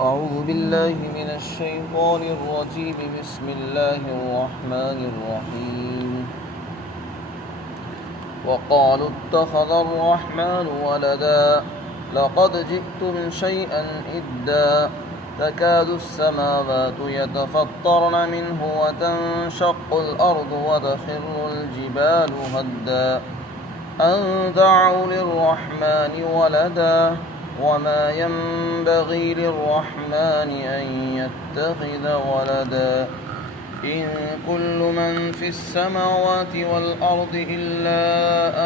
أعوذ بالله من الشيطان الرجيم بسم الله الرحمن الرحيم وقالوا اتخذ الرحمن ولدا لقد جئتم شيئا إدا تكاد السماوات يتفطرن منه وتنشق الأرض وتخر الجبال هدا أن دعوا للرحمن ولدا وما ينبغي للرحمن أن يتخذ ولدا إن كل من في السماوات والأرض إلا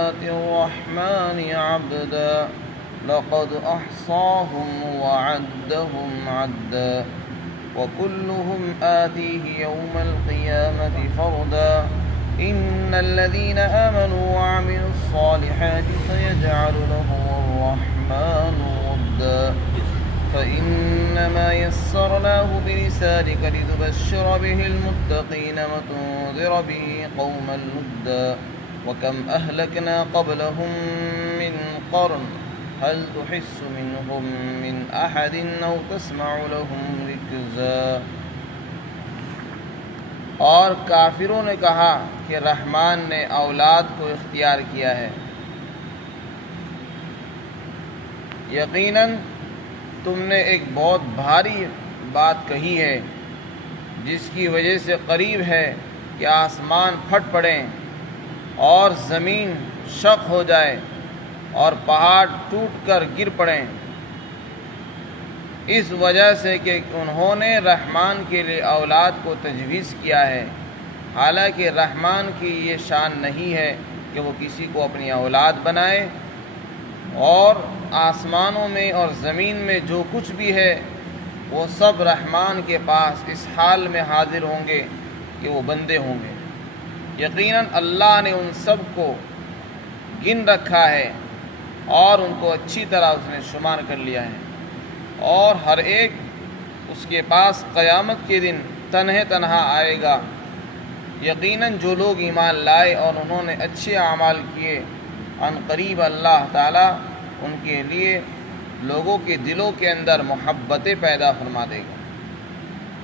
آتي الرحمن عبدا لقد أحصاهم وعدهم عدا وكلهم آتيه يوم القيامة فردا إن الذين آمنوا وعملوا الصالحات سيجعل لهم الرحمن ودا فإنما يسرناه بلسانك لتبشر به المتقين وتنذر به قوما لدا وكم أهلكنا قبلهم من قرن هل تحس منهم من أحد أو تسمع لهم ركزا۔ اور کافروں نے کہا کہ رحمان نے اولاد کو اختیار کیا ہے۔ یقیناً تم نے ایک بہت بھاری بات کہی ہے جس کی وجہ سے قریب ہے کہ آسمان پھٹ پڑیں اور زمین شق ہو جائے اور پہاڑ ٹوٹ کر گر پڑیں، اس وجہ سے کہ انہوں نے رحمان کے لیے اولاد کو تجویز کیا ہے، حالانکہ رحمان کی یہ شان نہیں ہے کہ وہ کسی کو اپنی اولاد بنائے، اور آسمانوں میں اور زمین میں جو کچھ بھی ہے وہ سب رحمان کے پاس اس حال میں حاضر ہوں گے کہ وہ بندے ہوں گے۔ یقیناً اللہ نے ان سب کو گن رکھا ہے اور ان کو اچھی طرح اس نے شمار کر لیا ہے، اور ہر ایک اس کے پاس قیامت کے دن تنہا آئے گا۔ یقیناً جو لوگ ایمان لائے اور انہوں نے اچھے اعمال کیے، ان قریب اللہ تعالیٰ ان کے لیے لوگوں کے دلوں کے اندر محبتیں پیدا فرما دے گا۔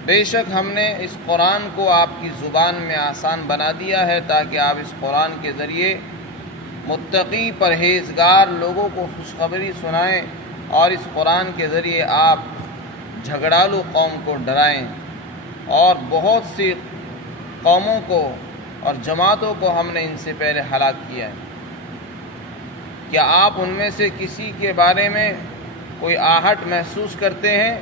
بے شک ہم نے اس قرآن کو آپ کی زبان میں آسان بنا دیا ہے تاکہ آپ اس قرآن کے ذریعے متقی پرہیزگار لوگوں کو خوشخبری سنائیں، اور اس قرآن کے ذریعے آپ جھگڑالو قوم کو ڈرائیں۔ اور بہت سی قوموں کو اور جماعتوں کو ہم نے ان سے پہلے ہلاک کیا ہے۔ کیا آپ ان میں سے کسی کے بارے میں کوئی آہٹ محسوس کرتے ہیں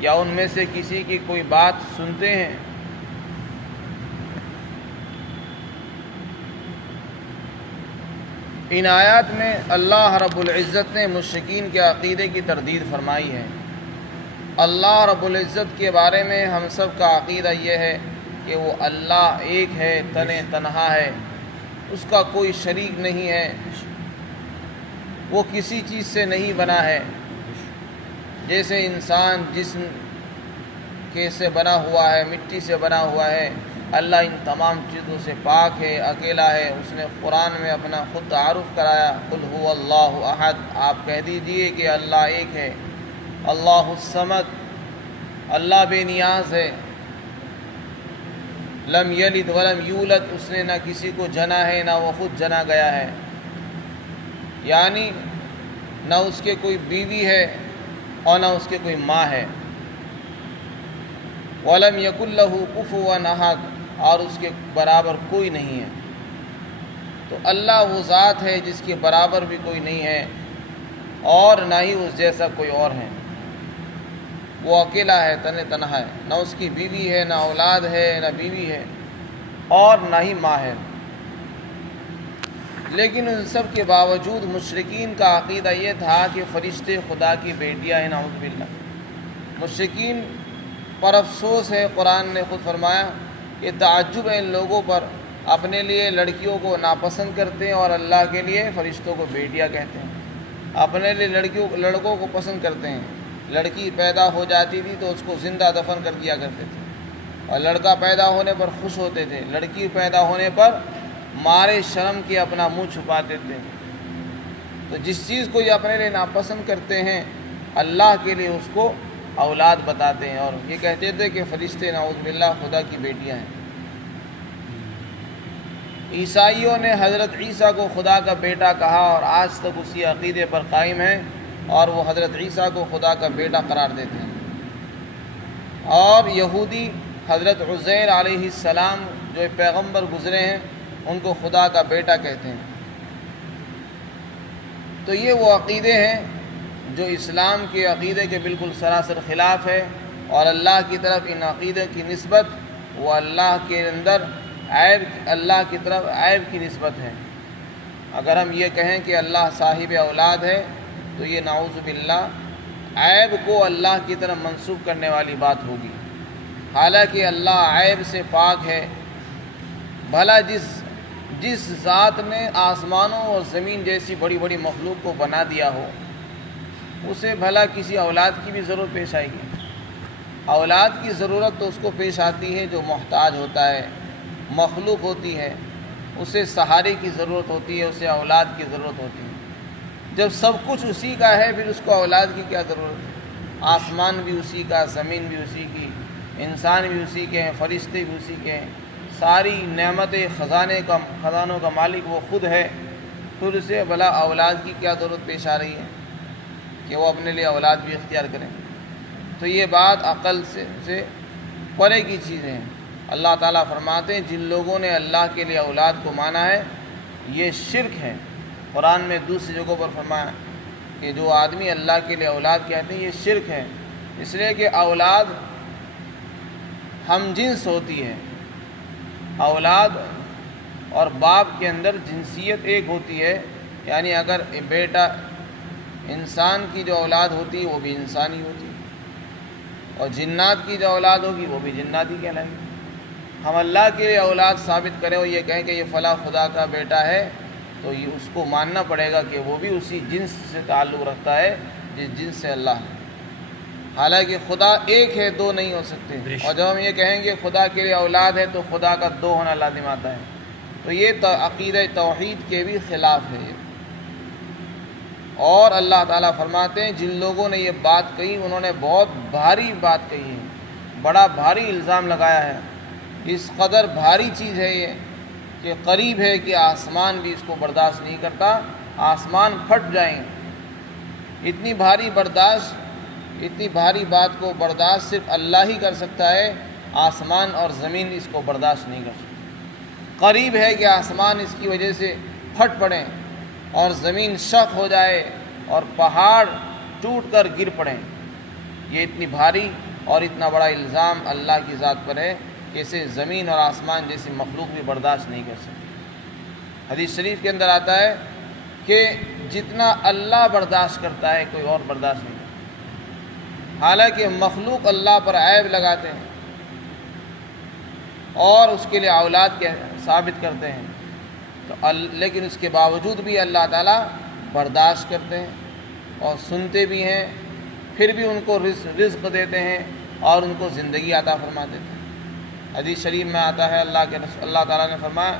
یا ان میں سے کسی کی کوئی بات سنتے ہیں؟ ان آیات میں اللہ رب العزت نے مشرکین کے عقیدے کی تردید فرمائی ہے۔ اللہ رب العزت کے بارے میں ہم سب کا عقیدہ یہ ہے کہ وہ اللہ ایک ہے، تنہا ہے، اس کا کوئی شریک نہیں ہے، وہ کسی چیز سے نہیں بنا ہے۔ جیسے انسان جسم سے بنا ہوا ہے، مٹی سے بنا ہوا ہے، اللہ ان تمام چیزوں سے پاک ہے، اکیلا ہے۔ اس نے قرآن میں اپنا خود تعارف کرایا، قل هو اللہ احد، آپ کہہ دیجئے کہ اللہ ایک ہے، اللہ الصمد، اللہ بے نیاز ہے، لم یلد ولم یولد، اس نے نہ کسی کو جنا ہے نہ وہ خود جنا گیا ہے، یعنی نہ اس کے کوئی بیوی ہے اور نہ اس کے کوئی ماں ہے۔ وَلَمْ يَكُنْ لَهُ كُفُوًا أَحَدٌ، اور اس کے برابر کوئی نہیں ہے۔ تو اللہ وہ ذات ہے جس کے برابر بھی کوئی نہیں ہے اور نہ ہی اس جیسا کوئی اور ہے۔ وہ اکیلا ہے، تنہا ہے، نہ اس کی بیوی ہے، نہ اولاد ہے، نہ بیوی ہے، اور نہ ہی ماں ہے۔ لیکن ان سب کے باوجود مشرکین کا عقیدہ یہ تھا کہ فرشتے خدا کی بیٹیاں ہیں، نعوذ باللہ۔ مشرکین پر افسوس ہے، قرآن نے خود فرمایا کہ تعجب ہے ان لوگوں پر، اپنے لیے لڑکیوں کو ناپسند کرتے ہیں اور اللہ کے لیے فرشتوں کو بیٹیاں کہتے ہیں۔ اپنے لیے لڑکوں کو پسند کرتے ہیں، لڑکی پیدا ہو جاتی تھی تو اس کو زندہ دفن کر دیا کرتے تھے، اور لڑکا پیدا ہونے پر خوش ہوتے تھے، لڑکی پیدا ہونے پر مارے شرم کے اپنا منہ چھپاتے تھے۔ تو جس چیز کو یہ اپنے لیے ناپسند کرتے ہیں، اللہ کے لیے اس کو اولاد بتاتے ہیں، اور یہ کہتے تھے کہ فرشتے نعوذ باللہ خدا کی بیٹیاں ہیں۔ عیسائیوں نے حضرت عیسیٰ کو خدا کا بیٹا کہا اور آج تک اسی عقیدے پر قائم ہیں، اور وہ حضرت عیسیٰ کو خدا کا بیٹا قرار دیتے ہیں۔ اور یہودی حضرت عزیر علیہ السلام جو پیغمبر گزرے ہیں ان کو خدا کا بیٹا کہتے ہیں۔ تو یہ وہ عقیدے ہیں جو اسلام کے عقیدے کے بالکل سراسر خلاف ہے، اور اللہ کی طرف ان عقیدے کی نسبت وہ اللہ کے اندر عیب، اللہ کی طرف عیب کی نسبت ہے۔ اگر ہم یہ کہیں کہ اللہ صاحب اولاد ہے تو یہ نعوذ باللہ عیب کو اللہ کی طرف منسوب کرنے والی بات ہوگی، حالانکہ اللہ عیب سے پاک ہے۔ بھلا جس ذات نے آسمانوں اور زمین جیسی بڑی بڑی مخلوق کو بنا دیا ہو، اسے بھلا کسی اولاد کی بھی ضرورت پیش آئے گی؟ اولاد کی ضرورت تو اس کو پیش آتی ہے جو محتاج ہوتا ہے، مخلوق ہوتی ہے، اسے سہارے کی ضرورت ہوتی ہے، اسے اولاد کی ضرورت ہوتی ہے۔ جب سب کچھ اسی کا ہے پھر اس کو اولاد کی کیا ضرورت ہے؟ آسمان بھی اسی کا، زمین بھی اسی کی، انسان بھی اسی کے ہیں، فرشتے بھی اسی کے ہیں، ساری نعمتیں خزانوں کا مالک وہ خود ہے، پھر اسے بھلا اولاد کی کیا ضرورت پیش آ رہی ہے کہ وہ اپنے لیے اولاد بھی اختیار کریں؟ تو یہ بات عقل سے پرے کی چیزیں ہیں۔ اللہ تعالیٰ فرماتے ہیں جن لوگوں نے اللہ کے لیے اولاد کو مانا ہے یہ شرک ہے۔ قرآن میں دوسری جگہوں پر فرمایا کہ جو آدمی اللہ کے لیے اولاد کہتے ہیں یہ شرک ہے، اس لیے کہ اولاد ہم جنس ہوتی ہے، اولاد اور باپ کے اندر جنسیت ایک ہوتی ہے، یعنی اگر بیٹا انسان کی جو اولاد ہوتی ہے وہ بھی انسانی ہوتی ہے، اور جنات کی جو اولاد ہوگی وہ بھی جناتی کہلائے گی۔ ہم اللہ کے لیے اولاد ثابت کریں اور یہ کہیں کہ یہ فلاں خدا کا بیٹا ہے تو یہ اس کو ماننا پڑے گا کہ وہ بھی اسی جنس سے تعلق رکھتا ہے جس جنس سے اللہ ہے، حالانکہ خدا ایک ہے، دو نہیں ہو سکتے۔ اور جب ہم یہ کہیں گے خدا کے لیے اولاد ہے تو خدا کا دو ہونا لازم آتا ہے، تو یہ عقیدہ توحید کے بھی خلاف ہے۔ اور اللہ تعالیٰ فرماتے ہیں جن لوگوں نے یہ بات کہی انہوں نے بہت بھاری بات کہی ہے، بڑا بھاری الزام لگایا ہے۔ اس قدر بھاری چیز ہے یہ کہ قریب ہے کہ آسمان بھی اس کو برداشت نہیں کرتا، آسمان پھٹ جائیں۔ اتنی بھاری بات کو برداشت صرف اللہ ہی کر سکتا ہے، آسمان اور زمین اس کو برداشت نہیں کر سکتی۔ قریب ہے کہ آسمان اس کی وجہ سے پھٹ پڑیں اور زمین شق ہو جائے اور پہاڑ ٹوٹ کر گر پڑیں۔ یہ اتنی بھاری اور اتنا بڑا الزام اللہ کی ذات پر ہے کہ اسے زمین اور آسمان جیسی مخلوق بھی برداشت نہیں کر سکتی۔ حدیث شریف کے اندر آتا ہے کہ جتنا اللہ برداشت کرتا ہے کوئی اور برداشت نہیں کرتا، حالانکہ مخلوق اللہ پر عیب لگاتے ہیں اور اس کے لیے اولاد کے ثابت کرتے ہیں، تو لیکن اس کے باوجود بھی اللہ تعالیٰ برداشت کرتے ہیں اور سنتے بھی ہیں، پھر بھی ان کو رزق دیتے ہیں اور ان کو زندگی عطا فرما دیتے ہیں۔ حدیث شریف میں آتا ہے اللہ تعالیٰ نے فرمایا،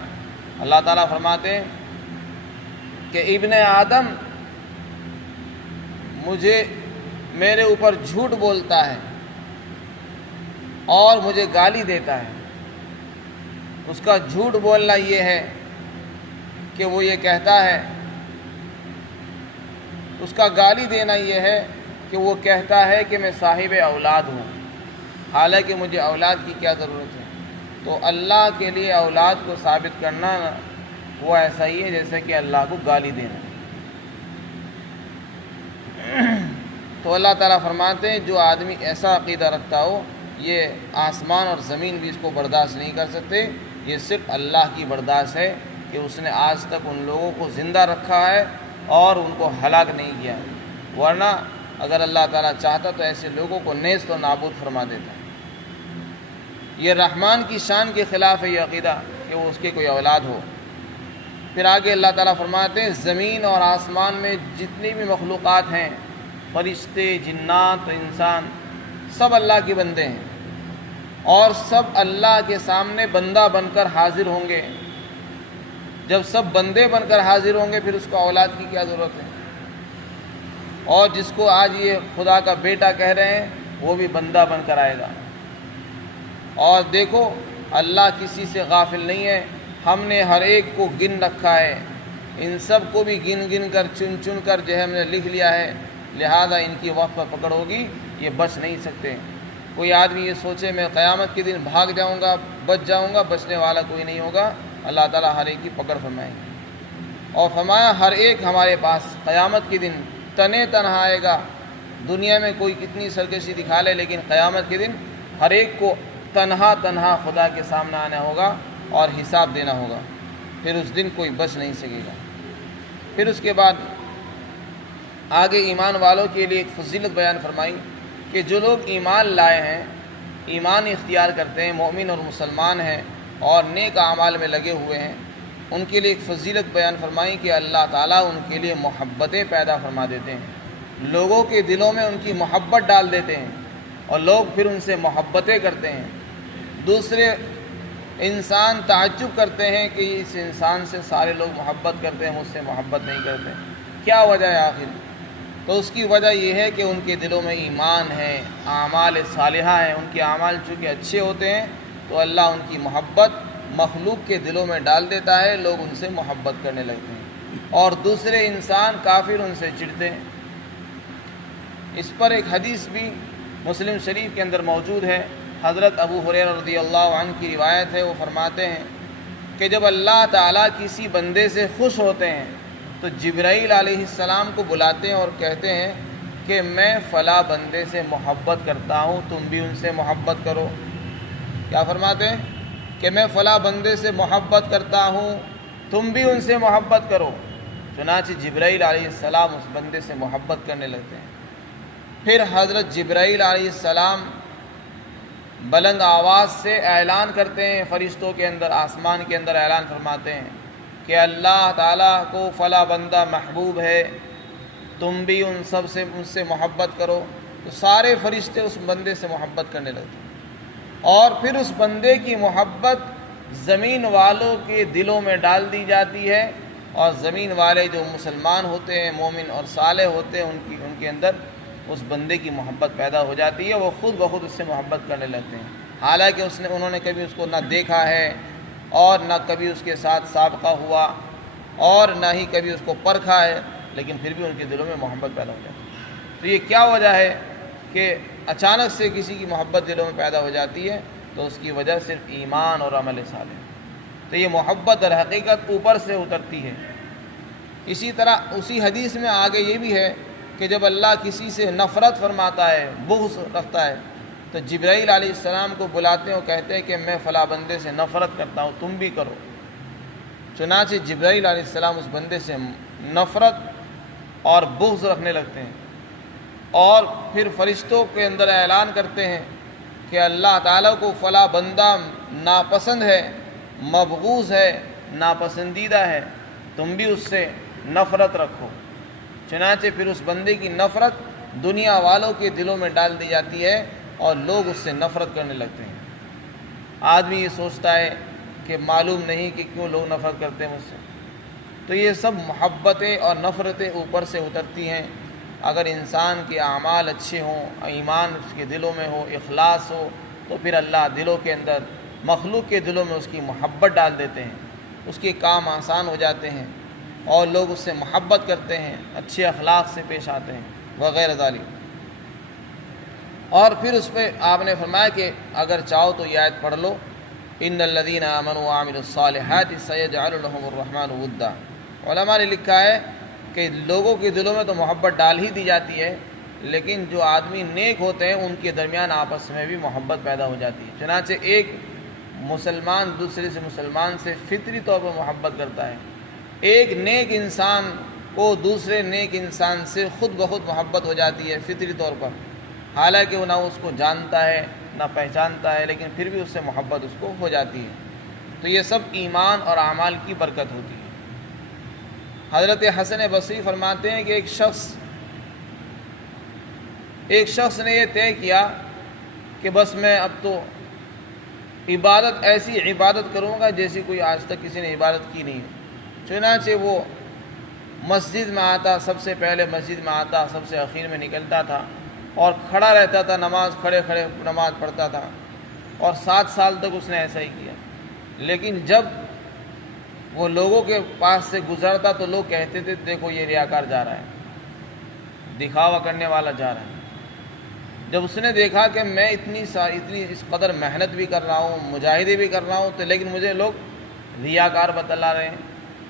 اللہ تعالیٰ فرماتے ہیں کہ ابن آدم میرے اوپر جھوٹ بولتا ہے اور مجھے گالی دیتا ہے۔ اس کا جھوٹ بولنا یہ ہے کہ وہ یہ کہتا ہے، اس کا گالی دینا یہ ہے کہ وہ کہتا ہے کہ میں صاحب اولاد ہوں، حالانکہ مجھے اولاد کی کیا ضرورت ہے۔ تو اللہ کے لیے اولاد کو ثابت کرنا وہ ایسا ہی ہے جیسے کہ اللہ کو گالی دینا۔ تو اللہ تعالیٰ فرماتے ہیں جو آدمی ایسا عقیدہ رکھتا ہو یہ آسمان اور زمین بھی اس کو برداشت نہیں کر سکتے، یہ صرف اللہ کی برداشت ہے کہ اس نے آج تک ان لوگوں کو زندہ رکھا ہے اور ان کو ہلاک نہیں کیا، ورنہ اگر اللہ تعالیٰ چاہتا تو ایسے لوگوں کو نیست و نابود فرما دیتا۔ یہ رحمان کی شان کے خلاف ہے یہ عقیدہ کہ وہ اس کے کوئی اولاد ہو۔ پھر آگے اللہ تعالیٰ فرماتے ہیں زمین اور آسمان میں جتنی بھی مخلوقات ہیں، فرشتے، جنات، انسان، سب اللہ کے بندے ہیں اور سب اللہ کے سامنے بندہ بن کر حاضر ہوں گے۔ جب سب بندے بن کر حاضر ہوں گے پھر اس کو اولاد کی کیا ضرورت ہے؟ اور جس کو آج یہ خدا کا بیٹا کہہ رہے ہیں وہ بھی بندہ بن کر آئے گا۔ اور دیکھو اللہ کسی سے غافل نہیں ہے، ہم نے ہر ایک کو گن رکھا ہے، ان سب کو بھی گن گن کر چن چن کر جو ہے ہم نے لکھ لیا ہے، لہذا ان کی وقت پر پکڑ ہوگی، یہ بچ نہیں سکتے۔ کوئی آدمی یہ سوچے میں قیامت کے دن بھاگ جاؤں گا، بچ جاؤں گا، بچنے والا کوئی نہیں ہوگا، اللہ تعالیٰ ہر ایک کی پکڑ فرمائیں گے۔ اور فرمایا ہر ایک ہمارے پاس قیامت کے دن تنے تنہا آئے گا۔ دنیا میں کوئی کتنی سرکشی دکھا لے، لیکن قیامت کے دن ہر ایک کو تنہا تنہا خدا کے سامنے آنا ہوگا اور حساب دینا ہوگا، پھر اس دن کوئی بچ نہیں سکے گا۔ پھر اس کے بعد آگے ایمان والوں کے لیے ایک فضیلت بیان فرمائی کہ جو لوگ ایمان لائے ہیں، ایمان اختیار کرتے ہیں، مومن اور مسلمان ہیں اور نیک اعمال میں لگے ہوئے ہیں، ان کے لیے ایک فضیلت بیان فرمائی کہ اللہ تعالیٰ ان کے لیے محبتیں پیدا فرما دیتے ہیں، لوگوں کے دلوں میں ان کی محبت ڈال دیتے ہیں اور لوگ پھر ان سے محبتیں کرتے ہیں۔ دوسرے انسان تعجب کرتے ہیں کہ اس انسان سے سارے لوگ محبت کرتے ہیں، مجھ سے محبت نہیں کرتے، کیا وجہ ہے آخر؟ تو اس کی وجہ یہ ہے کہ ان کے دلوں میں ایمان ہے، اعمال صالحہ ہیں، ان کے اعمال چونکہ اچھے ہوتے ہیں تو اللہ ان کی محبت مخلوق کے دلوں میں ڈال دیتا ہے، لوگ ان سے محبت کرنے لگتے ہیں، اور دوسرے انسان کافر ان سے چڑھتے ہیں۔ اس پر ایک حدیث بھی مسلم شریف کے اندر موجود ہے، حضرت ابو ہریرہ رضی اللہ عنہ کی روایت ہے، وہ فرماتے ہیں کہ جب اللہ تعالیٰ کسی بندے سے خوش ہوتے ہیں تو جبرائیل علیہ السلام کو بلاتے ہیں اور کہتے ہیں کہ میں فلاں بندے سے محبت کرتا ہوں، تم بھی ان سے محبت کرو۔ کیا فرماتے ہیں؟ کہ میں فلاں بندے سے محبت کرتا ہوں، تم بھی ان سے محبت کرو۔ چنانچہ جبرائیل علیہ السلام اس بندے سے محبت کرنے لگتے ہیں۔ پھر حضرت جبرائیل علیہ السلام بلند آواز سے اعلان کرتے ہیں، فرشتوں کے اندر، آسمان کے اندر اعلان فرماتے ہیں کہ اللہ تعالیٰ کو فلاں بندہ محبوب ہے، تم بھی ان سے محبت کرو۔ تو سارے فرشتے اس بندے سے محبت کرنے لگتے ہیں، اور پھر اس بندے کی محبت زمین والوں کے دلوں میں ڈال دی جاتی ہے، اور زمین والے جو مسلمان ہوتے ہیں، مومن اور صالح ہوتے ہیں، ان کے اندر اس بندے کی محبت پیدا ہو جاتی ہے، وہ خود بخود اس سے محبت کرنے لگتے ہیں، حالانکہ انہوں نے کبھی اس کو نہ دیکھا ہے اور نہ کبھی اس کے ساتھ سابقہ ہوا اور نہ ہی کبھی اس کو پرکھا ہے، لیکن پھر بھی ان کے دلوں میں محبت پیدا ہو جاتی ہے۔ تو یہ کیا وجہ ہے کہ اچانک سے کسی کی محبت دلوں میں پیدا ہو جاتی ہے؟ تو اس کی وجہ صرف ایمان اور عمل صالح۔ تو یہ محبت در حقیقت اوپر سے اترتی ہے۔ اسی طرح اسی حدیث میں آگے یہ بھی ہے کہ جب اللہ کسی سے نفرت فرماتا ہے، بغض رکھتا ہے، تو جبرائیل علیہ السلام کو بلاتے ہیں اور کہتے ہیں کہ میں فلاں بندے سے نفرت کرتا ہوں، تم بھی کرو۔ چنانچہ جبرائیل علیہ السلام اس بندے سے نفرت اور بغض رکھنے لگتے ہیں، اور پھر فرشتوں کے اندر اعلان کرتے ہیں کہ اللہ تعالیٰ کو فلاں بندہ ناپسند ہے، مبغوض ہے، ناپسندیدہ ہے، تم بھی اس سے نفرت رکھو۔ چنانچہ پھر اس بندے کی نفرت دنیا والوں کے دلوں میں ڈال دی جاتی ہے اور لوگ اس سے نفرت کرنے لگتے ہیں۔ آدمی یہ سوچتا ہے کہ معلوم نہیں کہ کیوں لوگ نفرت کرتے ہیں مجھ سے۔ تو یہ سب محبتیں اور نفرتیں اوپر سے اترتی ہیں۔ اگر انسان کے اعمال اچھے ہوں، ایمان اس کے دلوں میں ہو، اخلاص ہو، تو پھر اللہ دلوں کے اندر، مخلوق کے دلوں میں اس کی محبت ڈال دیتے ہیں، اس کے کام آسان ہو جاتے ہیں اور لوگ اس سے محبت کرتے ہیں، اچھے اخلاق سے پیش آتے ہیں وغیرہ ذالک۔ اور پھر اس پہ آپ نے فرمایا کہ اگر چاہو تو یہ آیت پڑھ لو، ان الذین آمنوا وعملوا الصالحات سیجعل لهم الرحمن ودا۔ علماء نے لکھا ہے کہ لوگوں کے دلوں میں تو محبت ڈال ہی دی جاتی ہے، لیکن جو آدمی نیک ہوتے ہیں ان کے درمیان آپس میں بھی محبت پیدا ہو جاتی ہے۔ چنانچہ ایک مسلمان دوسرے سے مسلمان سے فطری طور پر محبت کرتا ہے، ایک نیک انسان کو دوسرے نیک انسان سے خود بخود محبت ہو جاتی ہے فطری طور پر، حالانکہ وہ نہ اس کو جانتا ہے نہ پہچانتا ہے، لیکن پھر بھی اس سے محبت اس کو ہو جاتی ہے۔ تو یہ سب ایمان اور اعمال کی برکت ہوتی ہے۔ حضرت حسن بصری فرماتے ہیں کہ ایک شخص نے یہ طے کیا کہ بس میں اب تو عبادت ایسی عبادت کروں گا جیسی کوئی آج تک کسی نے عبادت کی نہیں ہے۔ چنانچہ وہ مسجد میں آتا، سب سے پہلے مسجد میں آتا، سب سے اخیر میں نکلتا تھا، اور کھڑا رہتا تھا، نماز کھڑے کھڑے نماز پڑھتا تھا، اور 7 سال تک اس نے ایسا ہی کیا۔ لیکن جب وہ لوگوں کے پاس سے گزرتا تو لوگ کہتے تھے دیکھو یہ ریاکار جا رہا ہے، دکھاوا کرنے والا جا رہا ہے۔ جب اس نے دیکھا کہ میں اتنی اس قدر محنت بھی کر رہا ہوں، مجاہدے بھی کر رہا ہوں، تو لیکن مجھے لوگ ریاکار بتلا رہے ہیں،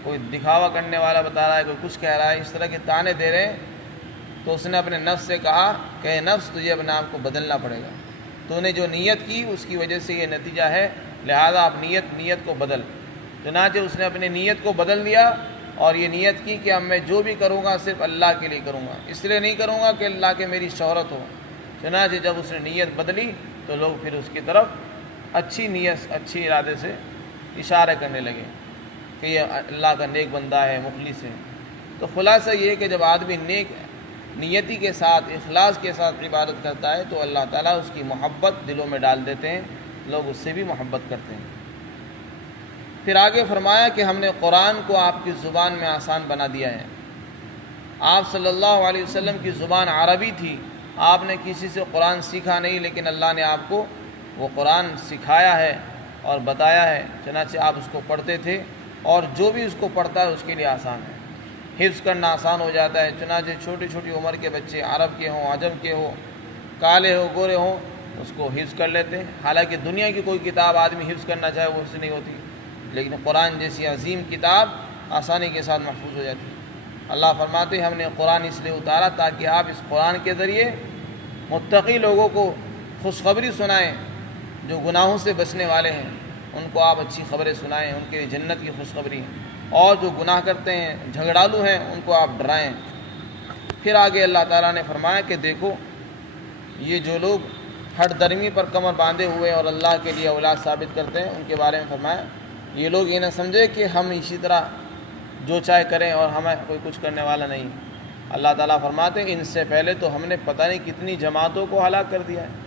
کوئی دکھاوا کرنے والا بتا رہا ہے، کوئی کچھ کہہ رہا ہے، اس طرح کے طعنے دے رہے ہیں، تو اس نے اپنے نفس سے کہا کہ اے نفس، تجھے اپنے آپ کو بدلنا پڑے گا، تو نے جو نیت کی اس کی وجہ سے یہ نتیجہ ہے، لہذا آپ نیت کو بدل۔ چنانچہ اس نے اپنی نیت کو بدل دیا اور یہ نیت کی کہ اب میں جو بھی کروں گا صرف اللہ کے لیے کروں گا، اس لیے نہیں کروں گا کہ اللہ کے میری شہرت ہو۔ چنانچہ جب اس نے نیت بدلی تو لوگ پھر اس کی طرف اچھی نیت، اچھی ارادے سے اشارہ کرنے لگے کہ یہ اللہ کا نیک بندہ ہے، مخلص ہے۔ تو خلاصہ یہ ہے کہ جب آدمی نیک نیتی کے ساتھ، اخلاص کے ساتھ عبادت کرتا ہے تو اللہ تعالیٰ اس کی محبت دلوں میں ڈال دیتے ہیں، لوگ اس سے بھی محبت کرتے ہیں۔ پھر آگے فرمایا کہ ہم نے قرآن کو آپ کی زبان میں آسان بنا دیا ہے۔ آپ صلی اللہ علیہ وسلم کی زبان عربی تھی، آپ نے کسی سے قرآن سیکھا نہیں، لیکن اللہ نے آپ کو وہ قرآن سکھایا ہے اور بتایا ہے، چنانچہ آپ اس کو پڑھتے تھے، اور جو بھی اس کو پڑھتا ہے اس کے لیے آسان ہے، حفظ کرنا آسان ہو جاتا ہے۔ چنانچہ چھوٹی چھوٹی عمر کے بچے، عرب کے ہوں، عجم کے ہوں، کالے ہو گورے ہوں، اس کو حفظ کر لیتے ہیں۔ حالانکہ دنیا کی کوئی کتاب آدمی حفظ کرنا چاہے وہ حفظ نہیں ہوتی، لیکن قرآن جیسی عظیم کتاب آسانی کے ساتھ محفوظ ہو جاتی ہے۔ اللہ فرماتے ہیں ہم نے قرآن اس لیے اتارا تاکہ آپ اس قرآن کے ذریعے متقی لوگوں کو خوشخبری سنائیں، جو گناہوں سے بچنے والے ہیں ان کو آپ اچھی خبریں سنائیں، ان کے جنت کی خوشخبری، اور جو گناہ کرتے ہیں، جھگڑالو ہیں، ان کو آپ ڈرائیں۔ پھر آگے اللہ تعالیٰ نے فرمایا کہ دیکھو یہ جو لوگ ہٹ درمی پر کمر باندھے ہوئے اور اللہ کے لیے اولاد ثابت کرتے ہیں، ان کے بارے میں فرمایا یہ لوگ یہ نہ سمجھے کہ ہم اسی طرح جو چاہے کریں اور ہمیں کوئی کچھ کرنے والا نہیں۔ اللہ تعالیٰ فرماتے ہیں ان سے پہلے تو ہم نے پتہ نہیں کتنی جماعتوں کو ہلاک کر دیا ہے،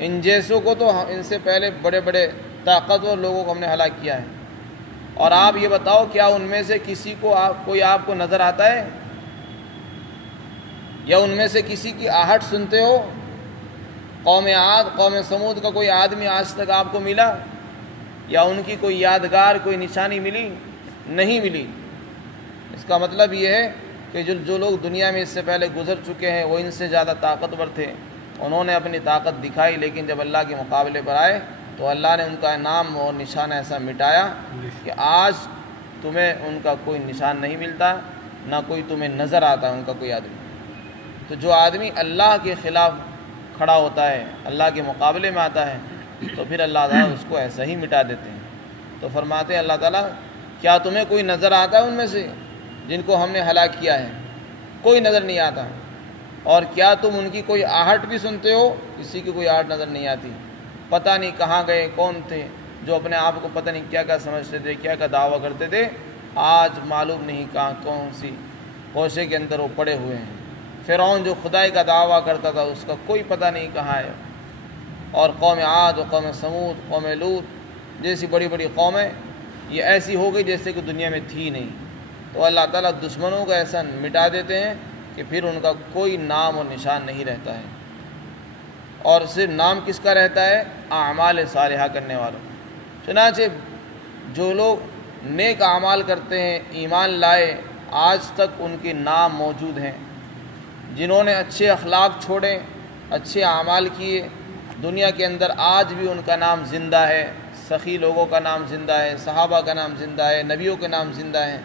ان جیسوں کو تو ان سے پہلے بڑے بڑے طاقتور لوگوں کو ہم نے ہلاک کیا ہے۔ اور آپ یہ بتاؤ کیا ان میں سے کسی کو کوئی آپ کو نظر آتا ہے، یا ان میں سے کسی کی آہٹ سنتے ہو؟ قوم عاد، قوم سمود کا کوئی آدمی آج تک آپ کو ملا، یا ان کی کوئی یادگار، کوئی نشانی ملی؟ نہیں ملی۔ اس کا مطلب یہ ہے کہ جو لوگ دنیا میں اس سے پہلے گزر چکے ہیں وہ ان سے زیادہ طاقتور تھے، انہوں نے اپنی طاقت دکھائی، لیکن جب اللہ کے مقابلے پر آئے تو اللہ نے ان کا نام اور نشان ایسا مٹایا کہ آج تمہیں ان کا کوئی نشان نہیں ملتا، نہ کوئی تمہیں نظر آتا ان کا کوئی آدمی۔ تو جو آدمی اللہ کے خلاف کھڑا ہوتا ہے، اللہ کے مقابلے میں آتا ہے، تو پھر اللہ تعالیٰ اس کو ایسا ہی مٹا دیتے ہیں۔ تو فرماتے ہیں اللہ تعالیٰ کیا تمہیں کوئی نظر آتا ہے ان میں سے جن کو ہم نے ہلاک کیا ہے؟ کوئی نظر نہیں آتا۔ اور کیا تم ان کی کوئی آہٹ بھی سنتے ہو؟ کسی کی کوئی آہٹ نظر نہیں آتی۔ پتہ نہیں کہاں گئے، کون تھے جو اپنے آپ کو پتہ نہیں کیا کیا سمجھتے تھے، کیا کیا دعویٰ کرتے تھے، آج معلوم نہیں کہاں کون سی ہوشے کے اندر وہ پڑے ہوئے ہیں۔ فرعون جو خدائی کا دعویٰ کرتا تھا اس کا کوئی پتہ نہیں کہاں ہے۔ اور قوم عاد و قوم سمود، قوم لوط جیسی بڑی بڑی قومیں یہ ایسی ہو گئی جیسے کہ دنیا میں تھی نہیں۔ تو اللہ تعالیٰ دشمنوں کو ایسا مٹا دیتے ہیں کہ پھر ان کا کوئی نام اور نشان نہیں رہتا ہے، اور صرف نام کس کا رہتا ہے؟ اعمال صالحہ کرنے والوں۔ چنانچہ جو لوگ نیک اعمال کرتے ہیں، ایمان لائے، آج تک ان کے نام موجود ہیں۔ جنہوں نے اچھے اخلاق چھوڑے، اچھے اعمال کیے، دنیا کے اندر آج بھی ان کا نام زندہ ہے، سخی لوگوں کا نام زندہ ہے، صحابہ کا نام زندہ ہے، نبیوں کے نام زندہ ہیں،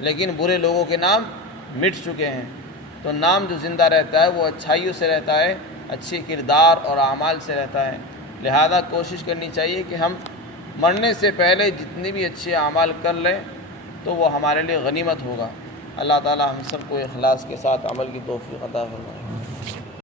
لیکن برے لوگوں کے نام مٹ چکے ہیں۔ تو نام جو زندہ رہتا ہے وہ اچھائیوں سے رہتا ہے، اچھے کردار اور اعمال سے رہتا ہے۔ لہذا کوشش کرنی چاہیے کہ ہم مرنے سے پہلے جتنے بھی اچھے اعمال کر لیں تو وہ ہمارے لیے غنیمت ہوگا۔ اللہ تعالی ہم سب کو اخلاص کے ساتھ عمل کی توفیق عطا فرمائے۔